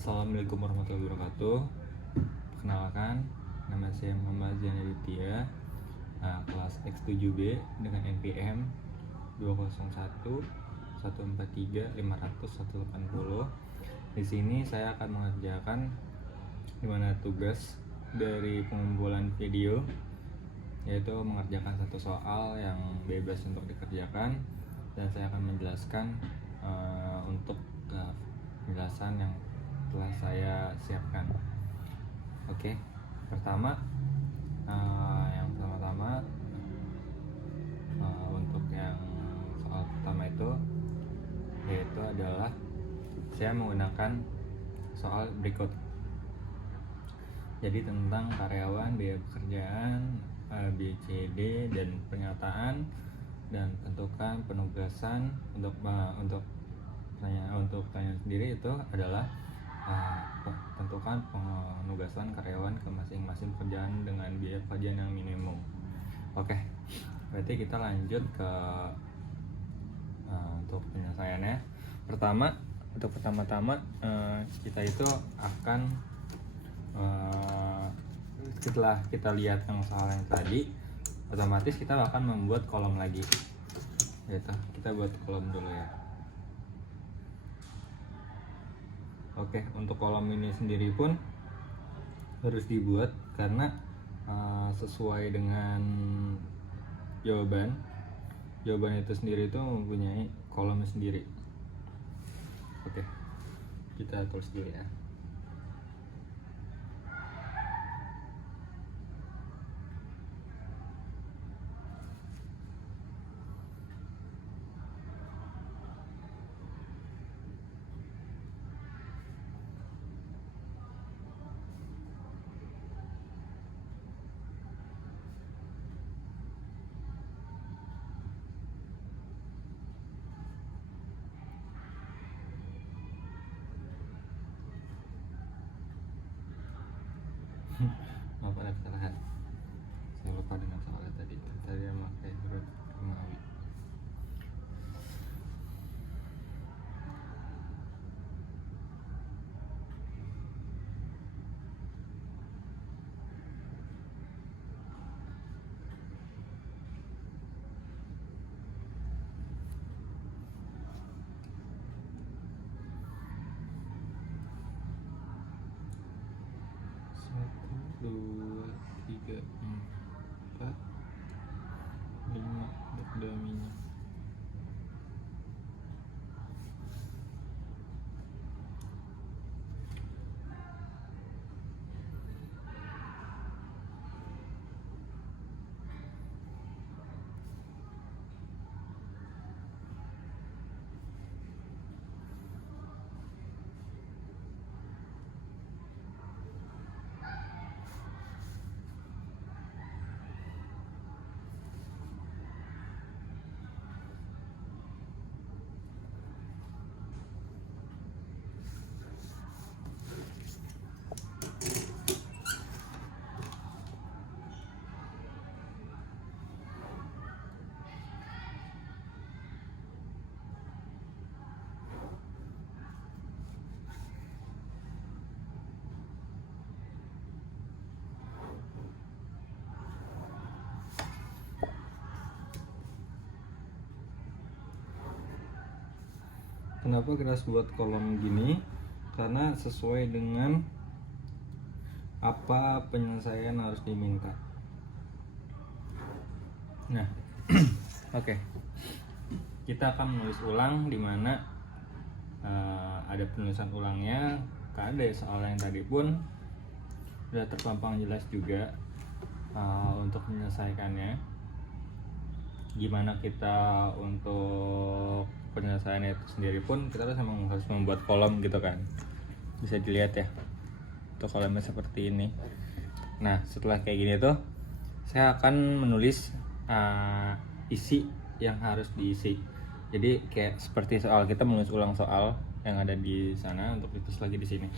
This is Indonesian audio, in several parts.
Assalamualaikum warahmatullahi wabarakatuh. Perkenalkan, nama saya Muhammad Zain Aditya, kelas X7B dengan NPM 201143500 Di sini saya akan mengerjakan dimana tugas dari pengumpulan video, yaitu mengerjakan satu soal yang bebas untuk dikerjakan, dan saya akan menjelaskan untuk penjelasan yang telah saya siapkan. Oke, pertama yang pertama-tama untuk yang soal pertama itu yaitu adalah saya menggunakan soal berikut. Jadi tentang karyawan, biaya pekerjaan, ABCD dan pernyataan, dan tentukan penugasan untuk pertanyaan sendiri itu adalah tentukan penugasan karyawan ke masing-masing pekerjaan dengan biaya pekerjaan yang minimum. Oke, berarti kita lanjut ke untuk penyelesaiannya. Untuk pertama-tama kita itu akan setelah kita lihat yang soal yang tadi, otomatis kita akan membuat kolom lagi. Yaitu kita buat kolom dulu ya. Oke, untuk kolom ini sendiri pun harus dibuat karena sesuai dengan jawaban itu sendiri itu mempunyai kolomnya sendiri. Oke, kita tulis dulu ya. Maaf, ada kesalahan. Saya lupa dengan soalnya tadi yang pakai huruf Romawi. Dua, tiga, empat, lima, udah minyak. Kenapa kita buat kolom gini? Karena sesuai dengan apa penyelesaian harus diminta. Nah, oke. Kita akan menulis ulang di mana ada penulisan ulangnya. Karena dari soal yang tadi pun sudah terpampang jelas juga untuk menyelesaikannya. Gimana kita untuk penyelesaiannya itu sendiri pun kita harus membuat kolom gitu kan. Bisa dilihat ya, untuk kolomnya seperti ini. Nah, setelah kayak gini tuh saya akan menulis isi yang harus diisi. Jadi kayak seperti soal, kita menulis ulang soal yang ada di sana untuk ditulis lagi di sini.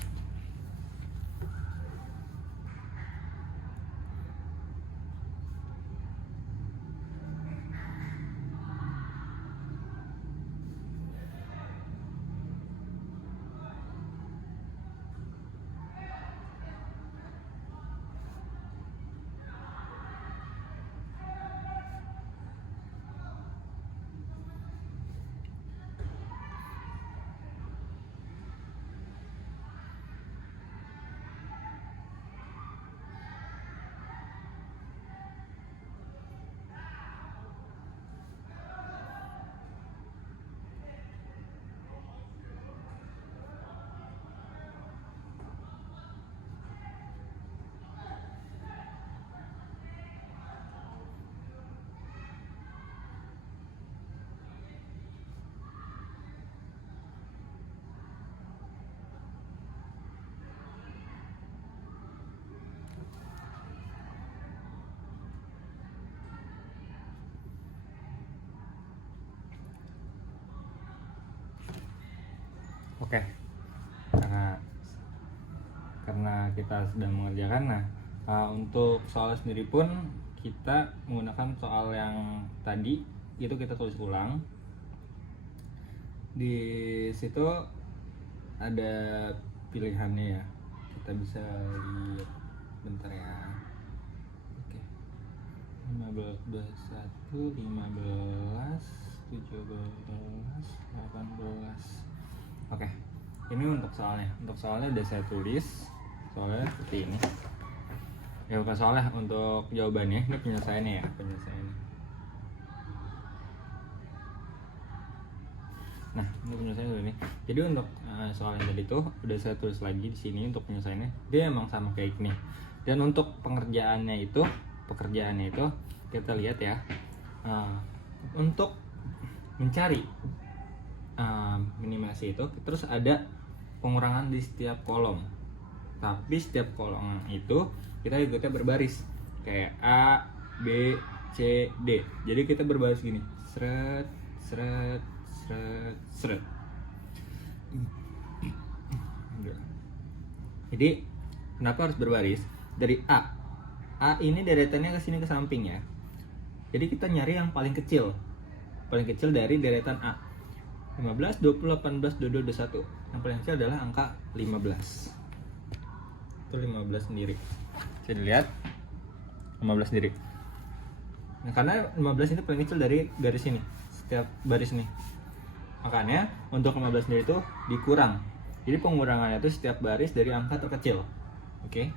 Oke, karena kita sedang mengerjakan. Nah, untuk soal sendiri pun kita menggunakan soal yang tadi itu kita tulis ulang. Di situ ada pilihannya ya, kita bisa lihat bentar ya. Oke, 15, 21, 15, 17, 18. Oke, ini untuk soalnya udah saya tulis soalnya seperti ini ya, bukan soalnya, untuk jawabannya ini penyelesaiannya ya, penyelesaiannya. Nah, untuk penyelesaian dulu nih. Jadi untuk soal yang tadi tuh udah saya tulis lagi di sini untuk penyelesaiannya. Dia emang sama kayak gini. Dan untuk pekerjaannya itu kita lihat ya. Untuk mencari minimasi itu terus ada pengurangan di setiap kolom. Tapi setiap kolom itu kita ikutnya berbaris kayak A, B, C, D. Jadi kita berbaris gini. Seret, seret, seret, seret. Jadi kenapa harus berbaris? Dari A ini deretannya ke sini ke samping ya. Jadi kita nyari yang paling kecil dari deretan A. 15, 20, 18, 22, 21. Yang paling kecil adalah angka 15. Itu 15 sendiri. Bisa dilihat 15 sendiri. Nah, karena 15 itu paling kecil dari garis ini, setiap baris nih. Makanya untuk 15 sendiri itu dikurang. Jadi pengurangannya itu setiap baris dari angka terkecil. Oke.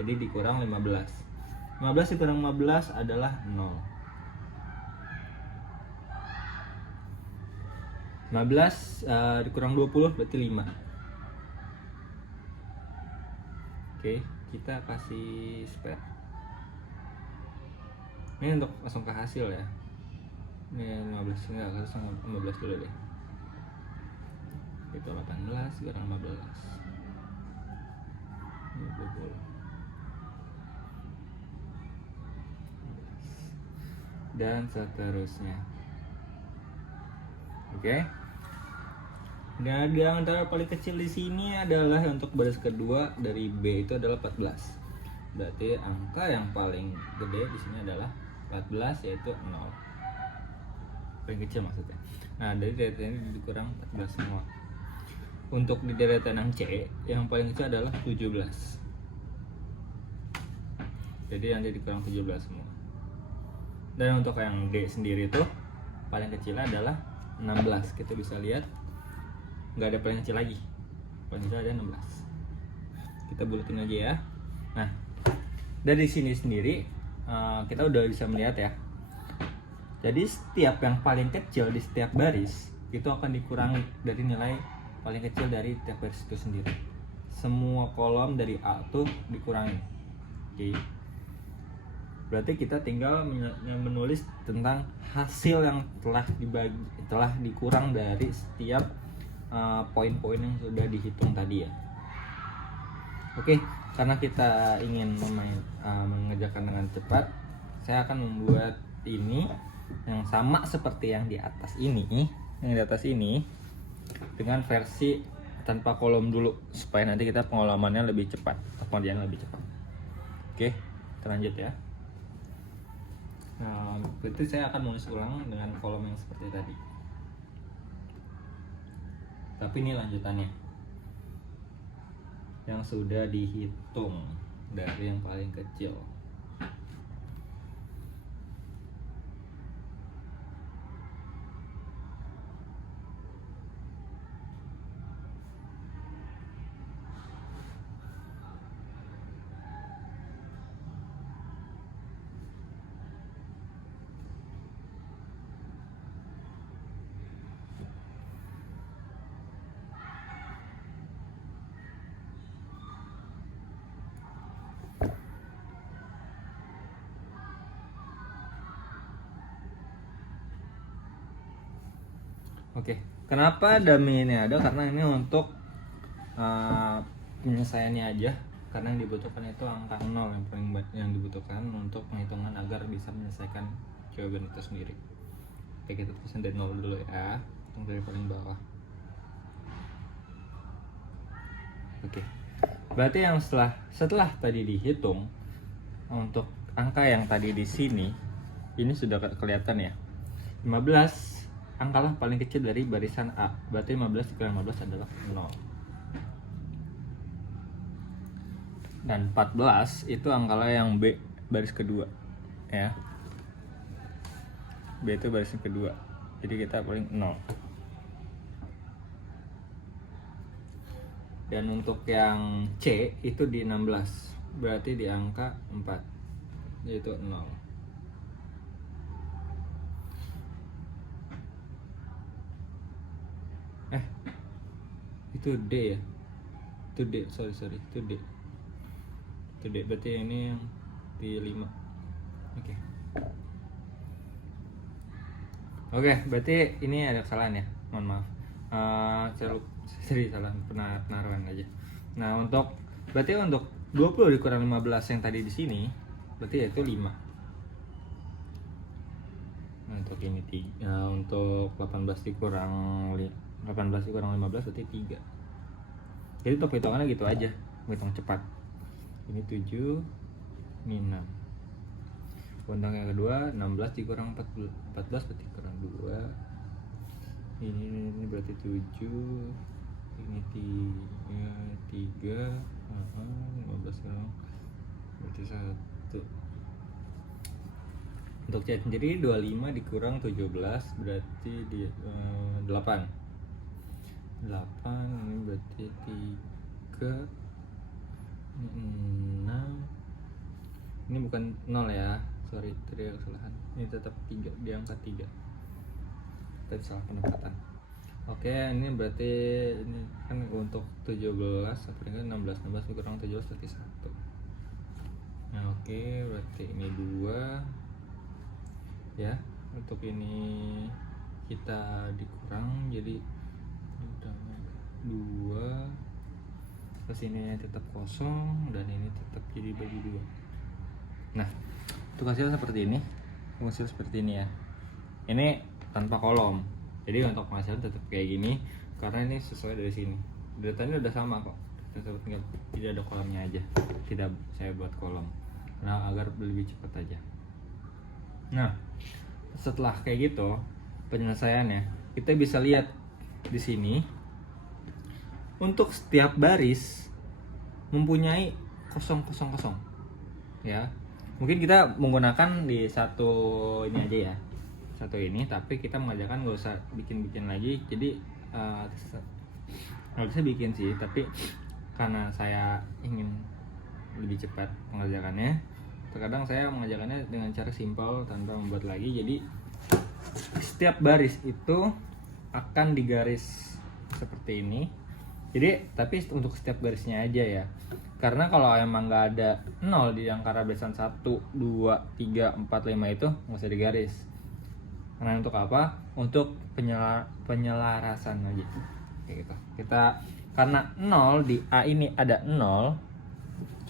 Jadi dikurang 15. 15 dikurang 15 adalah 0. 15 dikurang 20 berarti 5. Oke, kita kasih spare. Ini untuk langsung ke hasil ya. Ini 15 enggak, harus 15 dulu deh. Itu 18 sekarang 15. Ini 20. Dan seterusnya. Oke. Dan di antara paling kecil di sini adalah untuk baris kedua dari B itu adalah 14. Berarti angka yang paling gede di sini adalah 14, yaitu 0. Paling kecil maksudnya. Nah, dari deretan ini dikurang 14 semua. Untuk di deretan yang C, yang paling kecil adalah 17. Jadi nanti dikurang 17 semua. Dan untuk yang D sendiri itu paling kecil adalah 16. Kita bisa lihat nggak ada paling kecil lagi, paling kecil ada 16. Kita bulatin aja ya. Nah, dari sini sendiri kita udah bisa melihat ya. Jadi setiap yang paling kecil di setiap baris itu akan dikurangi dari nilai paling kecil dari tiap baris itu sendiri. Semua kolom dari A tuh dikurangi. Oke. Berarti kita tinggal menulis tentang hasil yang telah dikurang dari setiap poin-poin yang sudah dihitung tadi ya. Oke, karena kita ingin mengerjakan dengan cepat, saya akan membuat ini yang sama seperti yang di atas ini, dengan versi tanpa kolom dulu supaya nanti kita pengolamannya lebih cepat, pengerjaannya lebih cepat. Oke, kita lanjut ya. Nah, berarti saya akan menulis ulang dengan kolom yang seperti tadi. Tapi ini lanjutannya yang sudah dihitung dari yang paling kecil. Oke, kenapa dummy ini ada? Karena ini untuk penyelesaiannya aja. Karena yang dibutuhkan itu angka 0 yang paling banyak yang dibutuhkan untuk penghitungan agar bisa menyelesaikan jawaban itu sendiri. Oke, kita tulisin dari 0 dulu ya, yang dari paling bawah. Oke. Berarti yang setelah tadi dihitung untuk angka yang tadi di sini ini sudah kelihatan ya. 15 angkalah paling kecil dari barisan A. Berarti 15 dikurang 15 adalah 0. Dan 14 itu angkalah yang B baris kedua ya. B itu baris kedua. Jadi kita paling 0. Dan untuk yang C itu di 16. Berarti di angka 4. Yaitu 0. Itu D ya. Itu D, sorry. Itu D. Itu D, berarti ini yang di 5. Oke. Oke, berarti ini ada kesalahan ya. Mohon maaf. Saya salah penaruhan aja. Nah, berarti untuk 20 dikurang 15 yang tadi di sini, berarti yaitu 5. Nah, untuk ini 3. Untuk 18 dikurang 15 berarti 3. Jadi untuk hitungannya gitu aja, hitung cepat. Ini 7, ini 6. Untuk yang kedua 16 dikurang 14 berarti kurang 2. Ini berarti 7. Ini 3. 15 kurang berarti 1. Untuk C sendiri 25 dikurang 17 berarti di 8. 8 ini berarti 3. Ini 6. Ini bukan 0 ya, sorry, tadi ada kesalahan. Ini tetap 3, diangkat 3. Tadi salah penempatan. Oke, ini berarti ini kan untuk 17 sampai dengan 16 dikurang 17 berarti 1. Nah, oke, berarti ini 2 ya. Untuk ini kita dikurang jadi 2, terus ini tetap kosong dan ini tetap jadi bagi 2. Nah, untuk hasil seperti ini, ya. Ini tanpa kolom. Jadi untuk penghasilan tetap kayak gini karena ini sesuai dari sini. Datanya udah sama kok. Tidak ada kolomnya aja. Tidak saya buat kolom. Nah, agar lebih cepat aja. Nah, setelah kayak gitu penyelesaiannya, kita bisa lihat di sini untuk setiap baris mempunyai 000 ya. Mungkin kita menggunakan di satu ini aja ya, satu ini, tapi kita mengajarkan nggak usah bikin lagi. Jadi nggak bisa bikin sih, tapi karena saya ingin lebih cepat mengerjakannya, terkadang saya mengajarkannya dengan cara simpel tanpa membuat lagi. Jadi setiap baris itu akan digaris seperti ini. Jadi tapi untuk setiap garisnya aja ya. Karena kalau emang nggak ada 0 di angka barisan 1, 2, 3, 4, 5 itu nggak usah digaris. Karena untuk apa? Untuk penyelarasan aja. Kayak gitu. Karena 0 di A ini ada 0.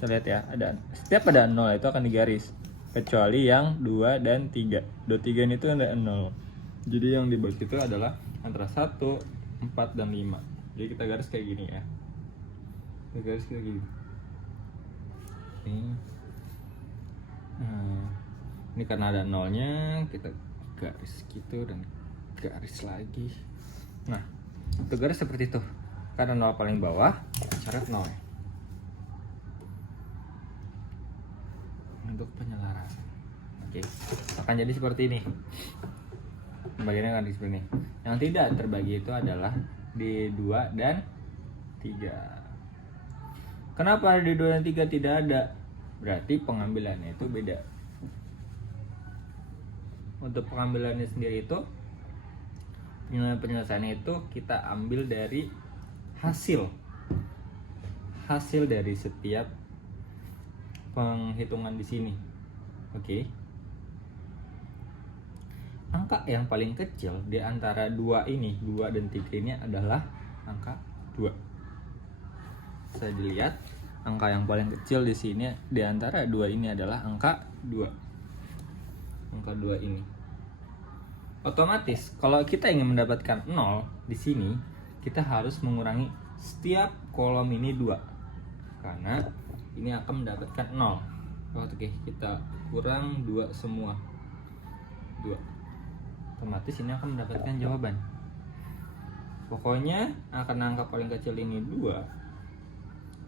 Saya lihat ya, setiap ada 0 itu akan digaris. Kecuali yang 2 dan 3. 2, 3 ini tuh ada 0. Jadi yang di bawah itu adalah antara 1, 4, dan 5. Jadi kita garis kayak gini ya. Kita garis kayak gini. Ini karena ada 0-nya, kita garis gitu dan garis lagi. Nah, untuk garis seperti itu. Karena 0 paling bawah, coret 0 ya. Untuk penyelarasan. Oke. Akan jadi seperti ini. Pembagiannya akan seperti ini. Yang tidak terbagi itu adalah di 2 dan 3. Kenapa di 2 dan 3 tidak ada? Berarti pengambilannya itu beda. Untuk pengambilannya sendiri itu, penyelesaiannya itu kita ambil dari hasil dari setiap penghitungan di sini. Oke. Angka yang paling kecil di antara 2 dan 3 ini adalah angka 2. Saya dilihat angka yang paling kecil di sini di antara 2 ini adalah angka 2. Angka 2 ini. Otomatis kalau kita ingin mendapatkan 0 di sini, kita harus mengurangi setiap kolom ini 2. karena ini akan mendapatkan 0. Oke, kita kurang 2 semua, 2, otomatis ini akan mendapatkan jawaban. Pokoknya angka paling kecil ini 2,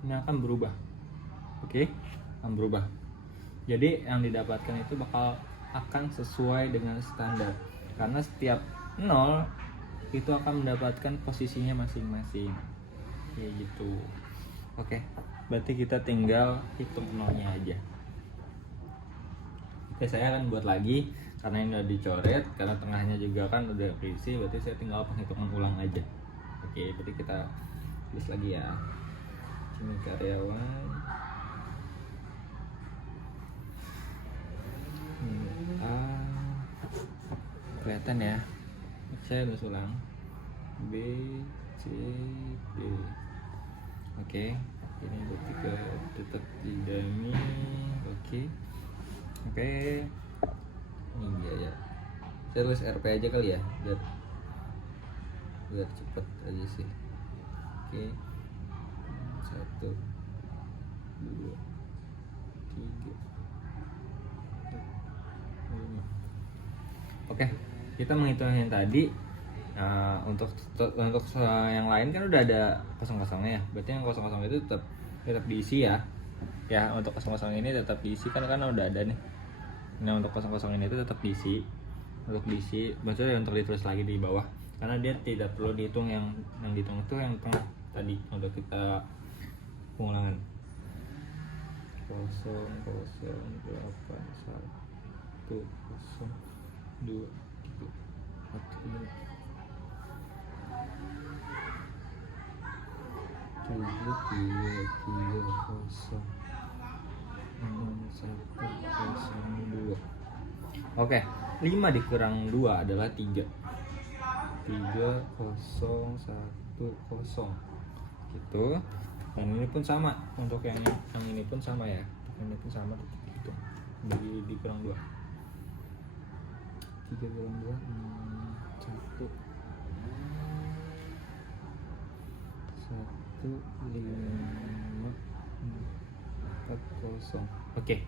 ini akan berubah. Oke, akan berubah. Jadi yang didapatkan itu akan sesuai dengan standar, karena setiap 0 itu akan mendapatkan posisinya masing-masing, kayak gitu. Oke, berarti kita tinggal hitung 0-nya aja. Oke, saya akan buat lagi karena ini udah dicoret, karena tengahnya juga kan udah berisi, berarti saya tinggal penghitungan ulang aja. Oke, berarti kita tulis lagi ya. Ini karyawan A, kelihatan ya, saya tulis ulang B, C, D. Oke, ini berarti tetap tidak ini. Oke, ini dia ya. Saya tulis RP aja kali ya, biar cepet aja sih. Oke, 1, 2, 3. Oke, kita menghitung yang tadi. Untuk yang lain kan udah ada kosong-kosongnya ya. Berarti yang kosong-kosong itu tetap diisi ya. Ya, untuk kosong-kosong ini tetap diisi kan udah ada nih. Nah, untuk kosong-kosong ini itu tetap diisi. Untuk diisi, maksudnya untuk ditulis lagi di bawah. Karena dia tidak perlu dihitung, yang dihitung itu yang tengah tadi udah kita pengulangan. 0, 0, 8, 1, 0, 2, 3, 4, 7, 2, 3, 0, 6, 1, 0, 2. Oke, 5 dikurang 2 adalah 3. 3, 0, 1, 0 gitu. Dan ini pun sama, untuk yang ini pun sama ya. Ini pun sama gitu. Dikurang 2. 3 kurang 2, 1, 5, 4, 0. Oke,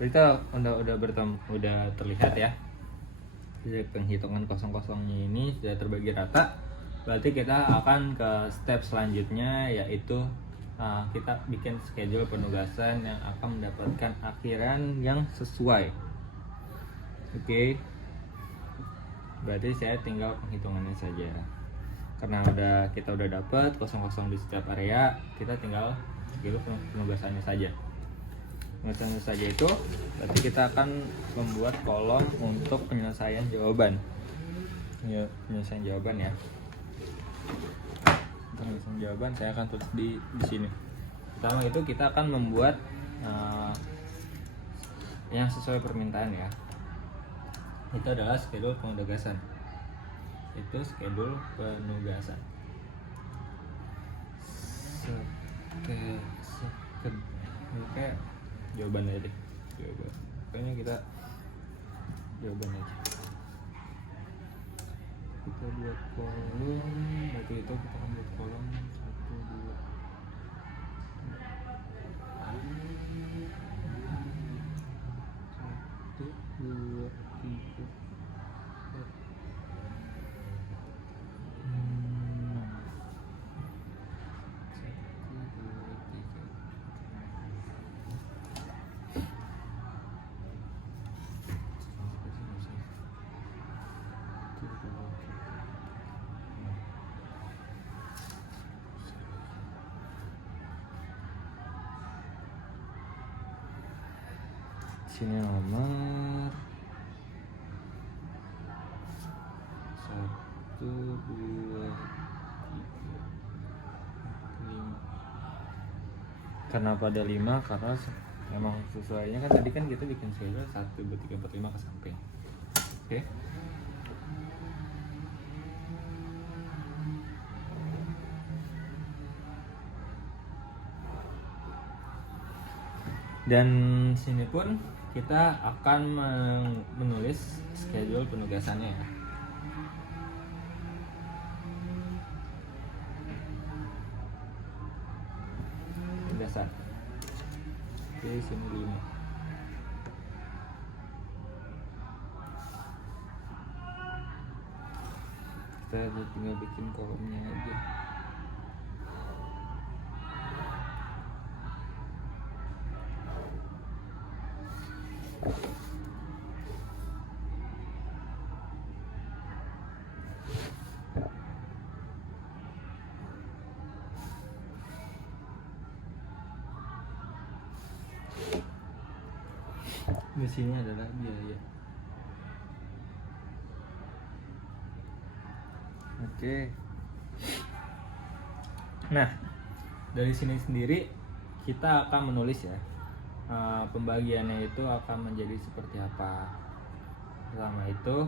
kita udah terlihat ya. Jadi penghitungan kosong-kosongnya ini sudah terbagi rata. Berarti kita akan ke step selanjutnya, yaitu kita bikin schedule penugasan yang akan mendapatkan akhiran yang sesuai. Oke. Berarti saya tinggal penghitungannya saja. Karena kita udah dapat kosong-kosong di setiap area, kita tinggal schedule penugasannya saja. Penugasannya saja itu berarti kita akan membuat kolom untuk penyelesaian jawaban. Ya, penyelesaian jawaban ya. Untuk penyelesaian jawaban saya akan tulis di sini. Pertama itu kita akan membuat yang sesuai permintaan ya. Itu adalah schedule penugasan. Itu schedule penugasan. Oke, jawaban aja deh. Jawaban. Kayaknya kita jawaban aja. Kita buat kolom. Berarti itu kita akan buat kolom 1, 2, 3, 4, sini nomor 1, 2, 3, 5. Kenapa ada 5? Karena memang sesuainya kan tadi kan kita bikin schedule 1, 2, 3, 4, 5 ke samping. Oke. Dan sini pun kita akan menulis schedule penugasannya ya. 15-an. Oke, sini 5. Kita tinggal bikin kolomnya aja. Di sini adalah biaya. Oke. Nah, dari sini sendiri kita akan menulis ya. Pembagiannya itu akan menjadi seperti apa. Pertama itu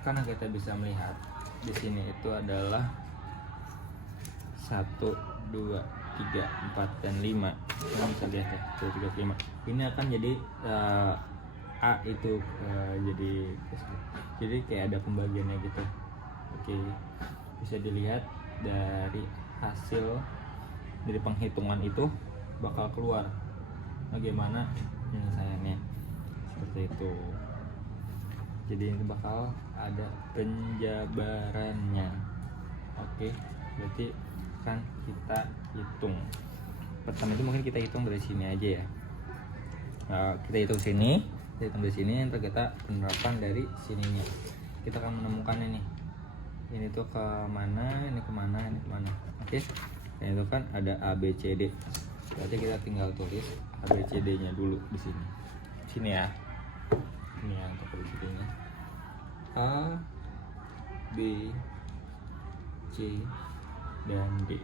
karena kita bisa melihat di sini itu adalah 1, 2, 3, 4, dan 5. Kita bisa lihat ya, 1, 2, 3, 4, 5. Ini akan jadi A itu jadi kayak ada pembagiannya gitu. Oke, bisa dilihat dari hasil dari penghitungan itu bakal keluar bagaimana penyelesaiannya seperti itu. Jadi ini bakal ada penjabarannya. Oke, berarti kan kita hitung. Pertama itu mungkin kita hitung dari sini aja ya. Kita hitung sini, kita hitung dari sini, ntar kita penerapan dari sininya. Kita akan menemukannya nih. Ini tuh kemana, ini kemana, ini kemana. Oke, dan itu kan ada A, B, C, D. Berarti kita tinggal tulis A, B, C, D nya dulu di sini. Sini ya. Ini ya untuk A, B, C, D nya. A, B, C, dan D.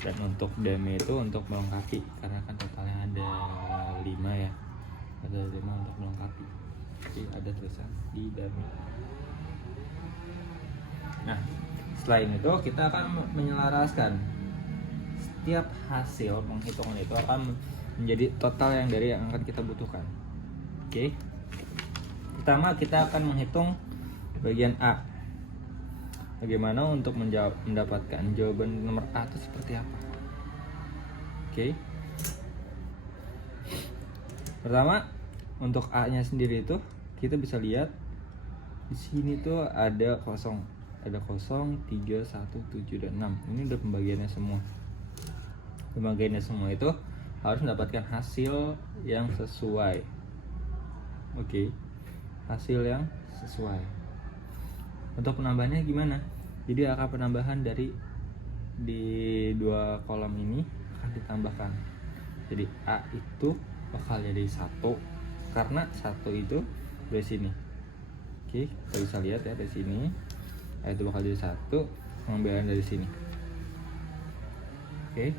Dan untuk dame itu untuk melengkapi, karena kan totalnya ada 5 ya, ada 5 untuk melengkapi. Jadi ada tulisan di dame. Nah, selain itu kita akan menyelaraskan setiap hasil penghitungan itu akan menjadi total yang akan kita butuhkan. Oke. Pertama kita akan menghitung bagian A. Bagaimana untuk mendapatkan jawaban nomor A itu seperti apa? Oke. Pertama, untuk A-nya sendiri itu kita bisa lihat di sini tuh ada 0, 3, 1, 7, dan 6. Ini udah pembagiannya semua. Pembagiannya semua itu harus mendapatkan hasil yang sesuai. Oke. Hasil yang sesuai. Untuk penambahannya gimana? Jadi angka penambahan dari di 2 kolom ini akan ditambahkan. Jadi A itu bakal jadi 1 karena 1 itu dari sini. Oke, kita bisa lihat ya dari sini. A itu bakal jadi 1, pengambilan dari sini. Oke.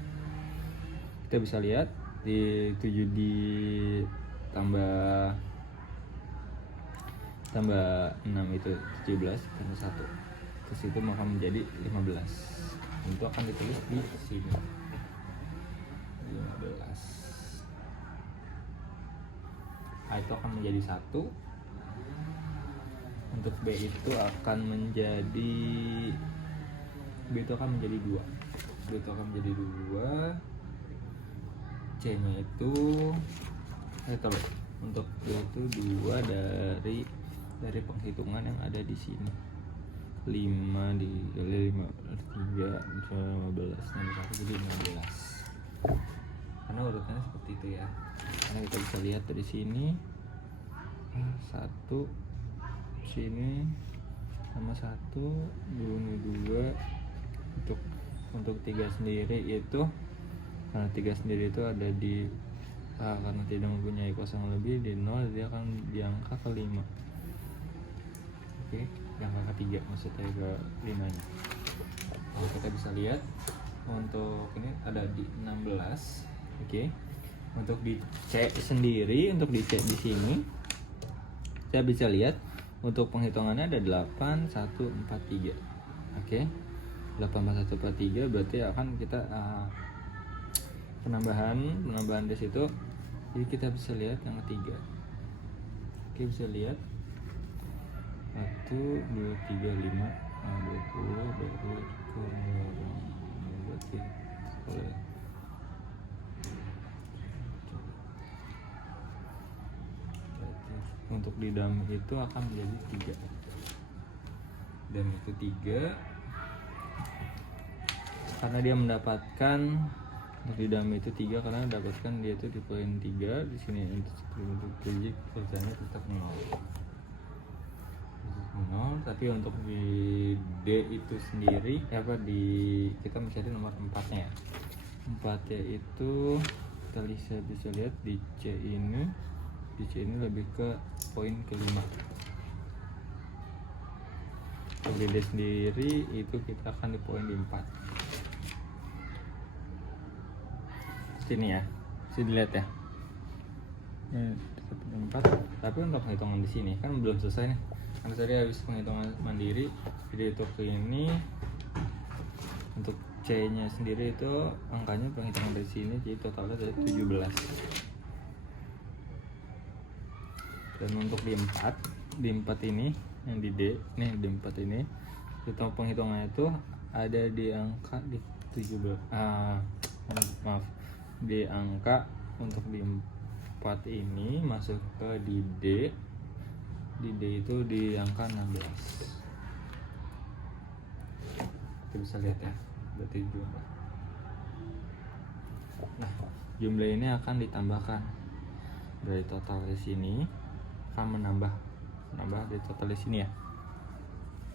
Kita bisa lihat di 7 ditambah 6 itu 17 karena 1. Terus itu maka menjadi 15. Itu akan ditulis di sini. 15. A itu akan menjadi 1. Untuk B itu akan menjadi 2. B itu akan menjadi 2. C nya itu untuk B itu 2 dari penghitungan yang ada di sini. 5 dikali 3 15 jadi 16. Karena urutannya seperti itu ya. Karena kita bisa lihat dari sini 1 sini sama 1 ini 2. Untuk 3 sendiri itu karena 3 sendiri itu ada di karena tidak mempunyai kosong lebih di 0, dia akan diangkat ke 5. Oke, diangkat ke 3 maksudnya ke 5 nya. Kita bisa lihat untuk ini ada di 16. Oke. Untuk di C sendiri, untuk di C di sini saya bisa lihat untuk penghitungannya ada 8, 1, 4, 3. Oke. 8, 1, 4, 3 berarti akan kita penambahan di situ. Jadi kita bisa lihat yang ketiga. Oke, bisa lihat 1, 2, 3, 5, 20 baru berarti untuk di dummy itu akan menjadi 3. Dummy itu 3 karena dia mendapatkan, untuk di dummy itu 3 karena mendapatkan dia itu di poin 3. Di sini untuk project kerjanya tetap 0. Tapi untuk di D itu sendiri kita mencari nomor 4-nya. 4-nya itu kita bisa lihat di C ini. Di C ini lebih ke poin ke-5. Untuk di D sendiri itu kita akan di poin di 4. Sini ya, sini dilihat ya. Ini 4. Tapi untuk hitungan di sini kan belum selesai nih. Karena tadi habis penghitungan mandiri, jadi untuk ini untuk C-nya sendiri itu angkanya penghitungan dari sini, jadi totalnya dari 17. Dan untuk di 4 ini yang di D, nih di 4 ini kita penghitungannya itu ada di angka di 17. Maaf, di angka untuk di 4 ini masuk ke di D. Di D itu di angka 16. Kita bisa lihat ya, berarti jumlah. Nah, jumlah ini akan ditambahkan dari total di sini, akan menambah di total di sini ya.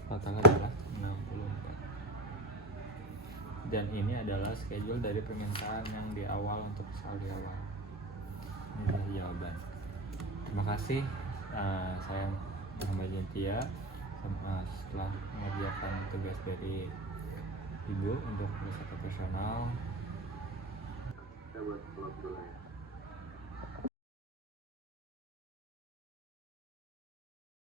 Totalnya adalah 64. Dan ini adalah schedule dari permintaan yang di awal untuk soal di awal. Ini adalah jawaban. Terima kasih. Saya Muhammad Jantia. Setelah mengerjakan tugas dari Ibu untuk riset profesional, saya buat vlog dulu ya.